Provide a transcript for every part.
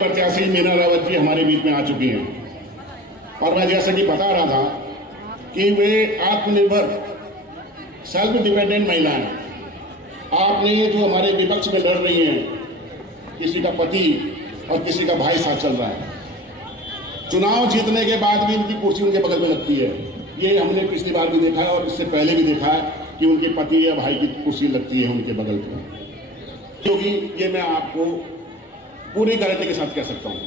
प्रत्याशी मीना रावत जी हमारे बीच में आ चुकी हैं और मैं जैसा कि बता रहा था कि वे आत्मनिर्भर सेल्फ डिपेंडेंट महिला हैं। आपने जो हमारे विपक्ष में लड़ रही हैं, किसी का पति और किसी का भाई साथ चल रहा है, चुनाव जीतने के बाद भी इनकी कुर्सी उनके बगल में लगती है। ये हमने पिछली बार भी देखा है और इससे पहले भी देखा है कि उनके पति या भाई की कुर्सी लगती है उनके बगल पर, क्योंकि ये मैं आपको पूरी गारंटी के साथ कह सकता हूं।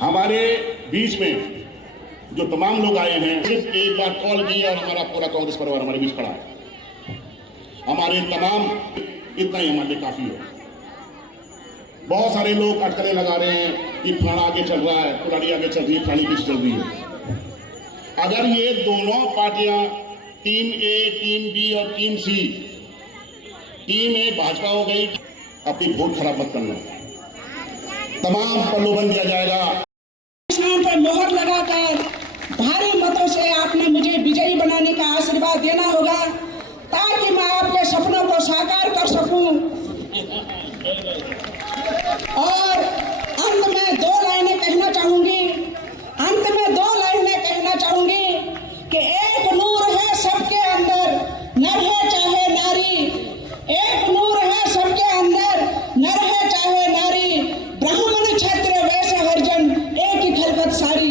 हमारे बीच में जो तमाम लोग आए हैं, सिर्फ एक बार कॉल की और हमारा पूरा कांग्रेस परिवार हमारे बीच खड़ा है। हमारे तमाम इतना ही हमारे लिए काफी है। बहुत सारे लोग अटकलें लगा रहे हैं कि फलाना आगे चल रहा है, फलानी आगे चल रही है, फलानी पीछे चल रही है। अगर ये दोनों पार्टियां टीम ए, टीम बी और टीम सी, टीम ए भाजपा हो गई, अपनी वोट खराब मत करना। तमाम प्रलोभन दिया जाएगा। निशान पर मोहर लगाकर भारी मतों से आपने मुझे विजयी बनाने का आशीर्वाद देना होगा ताकि मैं आपके सपनों को साकार कर सकूं। और अंत में दो लाइनें कहना चाहूंगी कि एक नूर है सबके अंदर, नर है चाहे नारी। एक नूर है सबके अंदर, नर है चाहे नारी। ब्राह्मण क्षत्रिय वैश्य हरिजन एक ही खलकत सारी।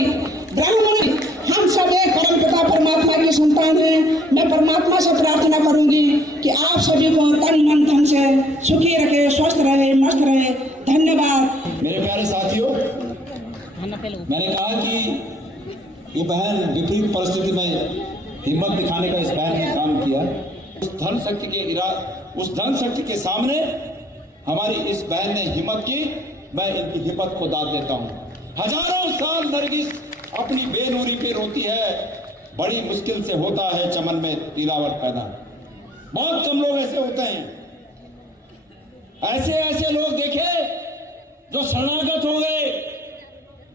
ब्राह्मण हम सब एक परमपिता परमात्मा की संतान हैं। मैं परमात्मा से प्रार्थना करूंगी कि आप सभी को तन मन धन से सुखी रखे, स्वस्थ रहे, मस्त रहे। धन्यवाद। मेरे प्यारे साथियों, मैंने कहा कि ये बहन विपरीत परिस्थिति में हिम्मत दिखाने का इस बहन ने काम किया। उस धन शक्ति के सामने हमारी इस बहन ने हिम्मत की। मैं इनकी हिम्मत को दाद देता हूँ। हजारों साल नरगिस अपनी बेनूरी पे रोती है, बड़ी मुश्किल से होता है चमन में दिलावर पैदा। बहुत कम लोग ऐसे होते हैं। ऐसे लोग देखे जो शरणागत हो गए,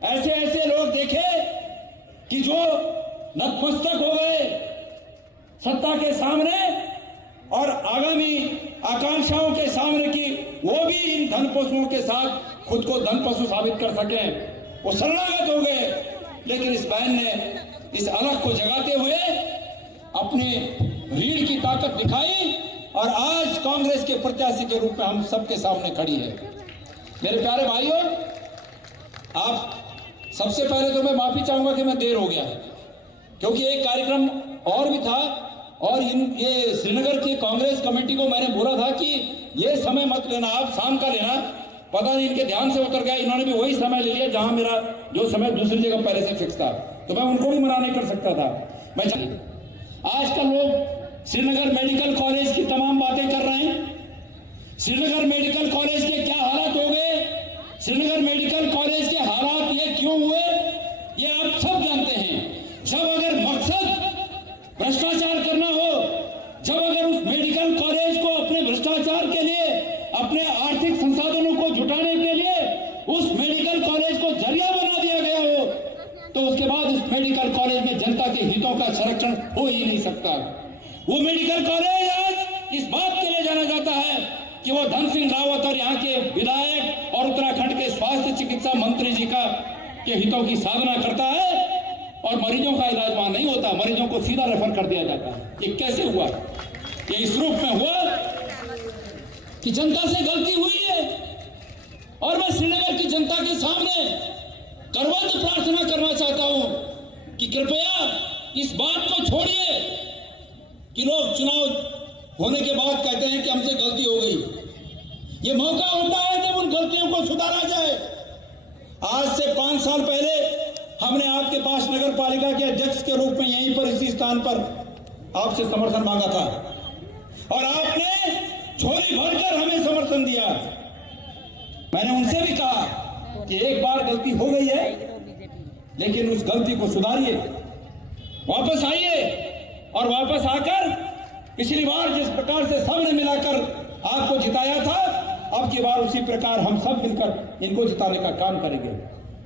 ऐसे लोग देखे कि जो नतमस्तक हो गए सत्ता के सामने और आगामी आकांक्षाओं के सामने की वो भी इन धनपशुओं के साथ खुद को धनपशु साबित कर सकें, वो शरणागत हो गए। लेकिन इस बहन ने इस अलग को जगाते हुए अपने रीढ़ की ताकत दिखाई और आज कांग्रेस के प्रत्याशी के रूप में हम सबके सामने खड़ी है। मेरे प्यारे भाइयों, आप सबसे पहले तो मैं माफी चाहूंगा कि मैं देर हो गया, क्योंकि एक कार्यक्रम और भी था और ये श्रीनगर की कांग्रेस कमेटी को मैंने बोला था कि ये समय मत लेना, आप शाम का लेना। पता नहीं इनके ध्यान से उतर गया, इन्होंने भी वही समय ले लिया जहां मेरा जो समय दूसरी जगह पहले से फिक्स था, तो मैं उनको भी मना नहीं कर सकता था। मैं आजकल लोग श्रीनगर मेडिकल कॉलेज की तमाम बातें कर रहे हैं। श्रीनगर मेडिकल कॉलेज के क्या हालात हो गए, श्रीनगर मेडिकल कॉलेज के हालात ये क्यों हुए, ये आप सब जानते हैं। जब अगर मकसद भ्रष्टाचार करना हो, जब अगर उस मेडिकल कॉलेज को अपने भ्रष्टाचार के लिए, अपने आर्थिक संसाधनों को जुटाने के लिए उस मेडिकल कॉलेज को जरिया बना दिया गया हो, तो उसके बाद उस मेडिकल कॉलेज में जनता के हितों का संरक्षण हो ही नहीं सकता। वो मेडिकल कॉलेज आज इस बात के लिए जाना जाता है कि वो धन सिंह रावत और यहाँ के विधायक और उत्तराखंड के स्वास्थ्य चिकित्सा मंत्री जी के हितों की साधना करता है और मरीजों का इलाज वहां नहीं होता, मरीजों को सीधा रेफर कर दिया जाता है। ये कैसे हुआ? ये इस रूप में हुआ कि जनता से गलती हुई है और मैं श्रीनगर की जनता के सामने करबद्ध प्रार्थना करना चाहता हूं कि कृपया इस बात को छोड़िए कि लोग चुनाव होने के बाद कहते हैं कि हमसे गलती हो गई। ये मौका होता है जब उन गलतियों को सुधारा जाए। आज से 5 साल पहले हमने आपके पास नगर पालिका के अध्यक्ष के रूप में यहीं पर इसी स्थान पर आपसे समर्थन मांगा था और आपने झोली भरकर हमें समर्थन दिया। मैंने उनसे भी कहा कि एक बार गलती हो गई है, लेकिन उस गलती को सुधारिए, वापस आइए और वापस आकर पिछली बार जिस प्रकार से सबने मिलाकर आपको जिताया था, अब की बार उसी प्रकार हम सब मिलकर इनको जिताने का काम करेंगे।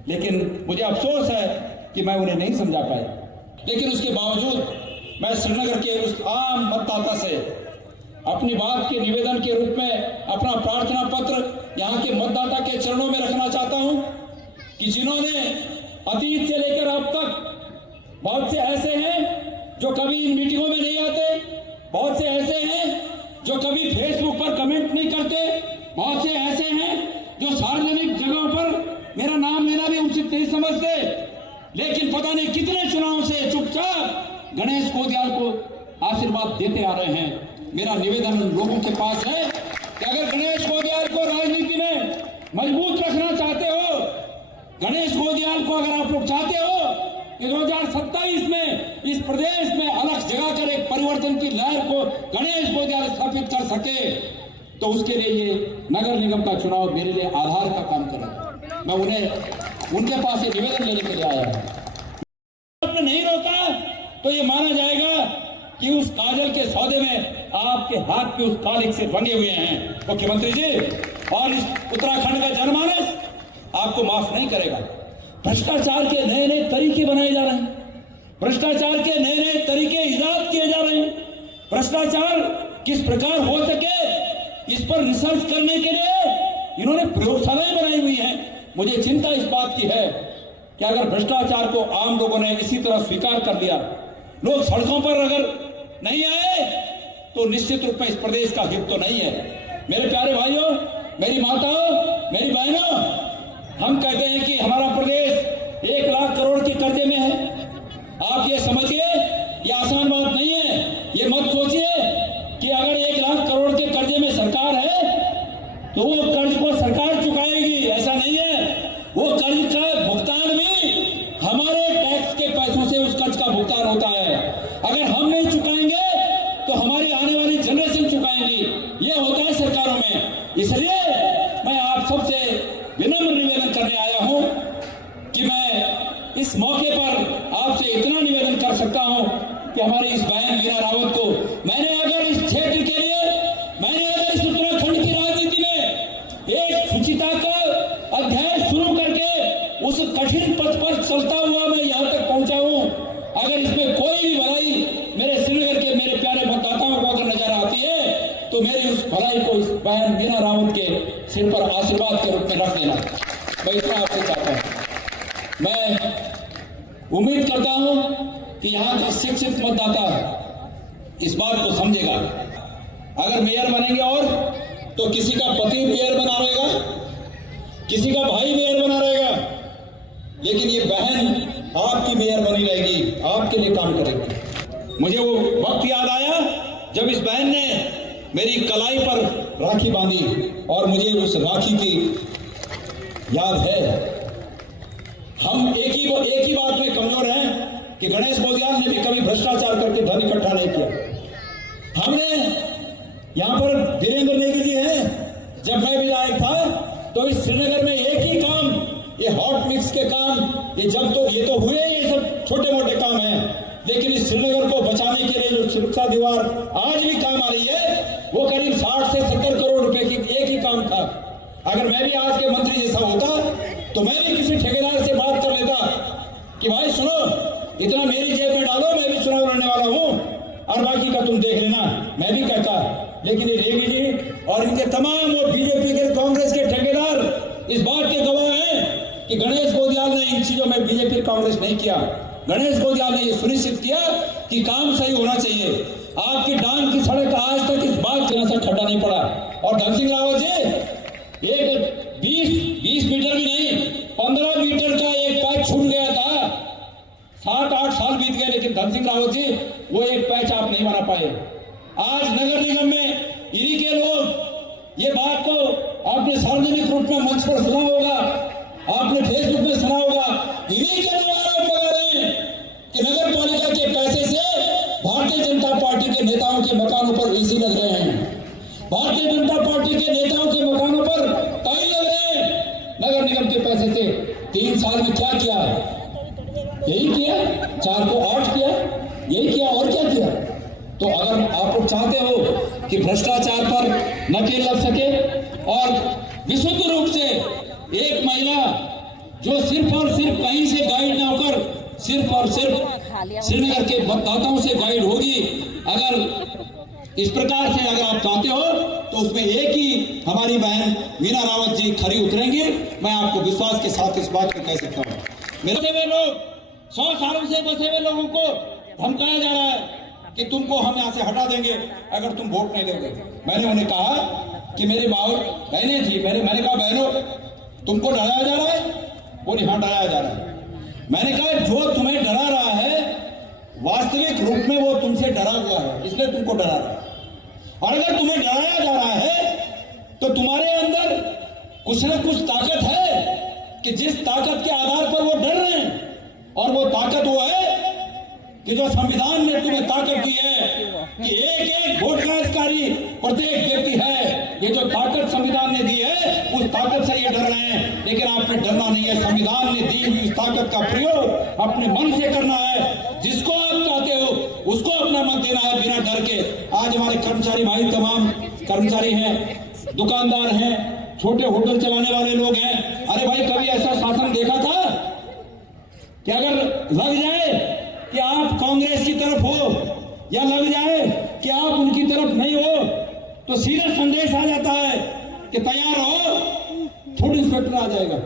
लेकिन मुझे अफसोस है कि मैं उन्हें नहीं समझा पाया। लेकिन उसके बावजूद मैं श्रीनगर के उस आम मतदाता से अपनी बात के निवेदन के रूप में अपना प्रार्थना पत्र यहाँ के मतदाता के चरणों में रखना चाहता हूं कि जिन्होंने अतीत से लेकर अब तक, बहुत से ऐसे हैं जो कभी इन मीटिंगों में नहीं आते, बहुत से ऐसे हैं जो कभी फेसबुक पर कमेंट नहीं करते, बहुत से ऐसे हैं जो सार्वजनिक जगहों पर मेरा नाम लेना भी उचित नहीं समझते, लेकिन पता नहीं कितने चुनाव से चुपचाप गणेश गोदियाल को आशीर्वाद देते आ रहे हैं। मेरा निवेदन लोगों के पास है कि अगर गणेश गोदियाल को राजनीति में मजबूत रखना चाहते हो, गणेश गोदियाल को अगर आप लोग चाहते हो कि 2027 में इस प्रदेश में अलग जगह कर एक परिवर्तन की लहर को गणेश गोदियाल स्थापित कर सके, तो उसके लिए ये नगर निगम का चुनाव मेरे लिए आधार का काम करेगा। मैं उन्हें उनके पास ये निवेदन लेने के लिए आया हूं। आपने नहीं रोका तो ये माना जाएगा कि उस काजल के सौदे में आपके हाथ के उस कालिक से रंगे हुए हैं मुख्यमंत्री जी, और इस उत्तराखंड का जनमानस आपको माफ नहीं करेगा। भ्रष्टाचार के नए नए तरीके बनाए जा रहे हैं, भ्रष्टाचार के नए नए तरीके इजाद किए जा रहे हैं। भ्रष्टाचार किस प्रकार हो सके इस पर रिसर्च करने के लिए इन्होंने प्रयोगशालाएं बनाई हुई हैं। मुझे चिंता इस बात की है कि अगर भ्रष्टाचार को आम लोगों ने इसी तरह स्वीकार कर लिया, लोग सड़कों पर अगर नहीं आए, तो निश्चित रूप में इस प्रदेश का हित तो नहीं है। मेरे प्यारे भाइयों, मेरी माताओं, मेरी बहनों, हम कहते हैं कि हमारा प्रदेश 1 लाख करोड़ के कर्जे में है। आप ये समझिए, ये आसान बात नहीं है। ये मत सोचिए कि अगर 1 लाख करोड़ के कर्जे में सरकार है तो वो कर्ज को सरकार चुकाएगी, ऐसा नहीं है। वो कर्ज का भुगतान भी हमारे टैक्स के पैसों से उस कर्ज का भुगतान होता है। अगर हम नहीं चुकाएंगे तो हमारी आने वाली जनरेशन चुकाएंगी। ये होता है सरकारों में। इसलिए मैं आप सबसे विनम्र निवेदन करने आया हूं कि मैं इस मौके पर आपसे इतना निवेदन कर सकता हूं कि हमारी इस बहन मीरा रावत को, मैंने अगर इस क्षेत्र के लिए, मैंने अगर इस उत्तराखंड की राजनीति में एक शुचिता का अध्याय शुरू करके उस कठिन पथ पर चलता हुआ मैं यहां तक पहुंचा हूं, अगर इसमें कोई भी भलाई मेरे श्रीनगर के मेरे प्यारे मतदाताओं को अगर नजर आती है तो मेरी उस भलाई को इस बहन मीरा रावत के सिर पर आशीर्वाद के रूप में रख देना, मैं इतना आपसे चाहता हूं। मैं उम्मीद करता हूं कि यहां का शिक्षित मतदाता इस बात को समझेगा। अगर मेयर बनेंगे और तो किसी का पति मेयर बना रहेगा, किसी का भाई मेयर बना रहेगा, लेकिन ये बहन आपकी मेयर बनी रहेगी, आपके लिए काम करेगी। मुझे वो वक्त याद आया जब इस बहन ने मेरी कलाई पर राखी बांधी और मुझे उस राखी की याद है। हम एक ही बात में कमजोर हैं कि गणेश गोदियाल ने भी कभी भ्रष्टाचार करके धन इकट्ठा नहीं किया। हमने यहां पर वीरेंद्र नेगी जी हैं, जब मैं विधायक था तो इस श्रीनगर में एक ही काम, ये हॉट मिक्स के काम, ये तो हुए, ये सब छोटे मोटे काम हैं, लेकिन इस श्रीनगर को बचाने के लिए जो सुरक्षा दीवार आज भी काम आ रही है वो करीब 60 से 70 करोड़ रुपए की एक ही काम था। अगर मैं भी आज के मंत्री जैसा होता तो मैं भी किसी ठेकेदार से बात कर लेता कि भाई सुनो, इतना मेरी जेब में डालो, मैं भी चुनाव लड़ने वाला हूं और बाकी का तुम देख लेना, मैं भी कहता। लेकिन ये नेगी जी और इनके तमाम वो बीजेपी के, कांग्रेस के ठेकेदार इस बात के गवाह हैं कि गणेश गोदियाल ने इन चीजों में बीजेपी कांग्रेस नहीं किया। गणेश गोदियाल ने यह सुनिश्चित किया कि काम सही होना चाहिए। आपकी डांग की सड़क आज तक इस बात के सा खड्डा नहीं पड़ा। और धन सिंह रावत जी, एक 20 मीटर भी नहीं, 15 मीटर का एक पैच छूट गया था, 7-8 साल बीत गए, लेकिन धन सिंह रावत जी वो एक पैच आप नहीं बना पाए। आज नगर निगम में इन्हीं के लोग, ये बात को आपने सार्वजनिक रूप में मंच पर सुना होगा, आपने फेसबुक में सुना होगा, इन्हीं के लोग आरोप लगा रहे हैं कि नगर पालिका के पैसे से भारतीय जनता पार्टी के नेताओं के मकानों पर एसी लग रहे हैं, भारतीय जनता पार्टी के नेताओं के मकानों पर टाइल लग रहे हैं नगर निगम के पैसे से। 3 साल में क्या किया? यही किया, 4 को 8 किया, यही किया, और क्या किया? तो अगर आप लोग चाहते हो कि भ्रष्टाचार पर नकेल लग सके और विशुद्ध रूप से एक महिला जो सिर्फ और सिर्फ कहीं से गाइड ना होकर सिर्फ और सिर्फ श्रीनगर के मतदाताओं से गाइड होगी, अगर इस प्रकार से अगर आप चाहते हो तो उसमें एक ही हमारी बहन मीना रावत जी खरी उतरेंगी। मैं आपको विश्वास के साथ इस बात को कह सकता हूँ। बसे हुए लोग 100 सालों से बसे हुए लोगों को धमकाया जा रहा है कि तुमको हम यहाँ से हटा देंगे अगर तुम वोट नहीं दोगे। मैंने उन्हें कहा कि मेरी माँ बहनें थी, मैंने कहा बहनों तुमको डराया जा रहा है? बोली हाँ डराया जा रहा है। मैंने कहा जो तुम्हें डरा रहा है वास्तविक रूप में वो तुमसे डरा हुआ है, इसलिए तुमको डरा रहा है। और अगर तुम्हें डराया जा रहा है तो तुम्हारे अंदर कुछ न कुछ ताकत है कि जिस ताकत के आधार पर वो डर रहे हैं, और वो ताकत वो है कि जो संविधान ने तुम्हें ताकत दी है कि एक एक वोट का अधिकारी प्रत्येक व्यक्ति है। ये जो ताकत संविधान ने दी है उस ताकत से ये डर रहे हैं, लेकिन आपने डरना नहीं है। संविधान ने दी हुई इस ताकत का प्रयोग अपने मन से करना है। जिसको आप चाहते हो उसको अपना मत देना है बिना डर के। आज हमारे कर्मचारी भाई तमाम कर्मचारी हैं, दुकानदार हैं, छोटे होटल चलाने वाले लोग हैं। अरे भाई कभी ऐसा शासन देखा था कि अगर लग जाए कि आप कांग्रेस की तरफ हो या लग जाए कि आप उनकी तरफ नहीं हो तो सीधा संदेश आ जाता है कि तैयार हो, फूड इंस्पेक्टर आ जाएगा।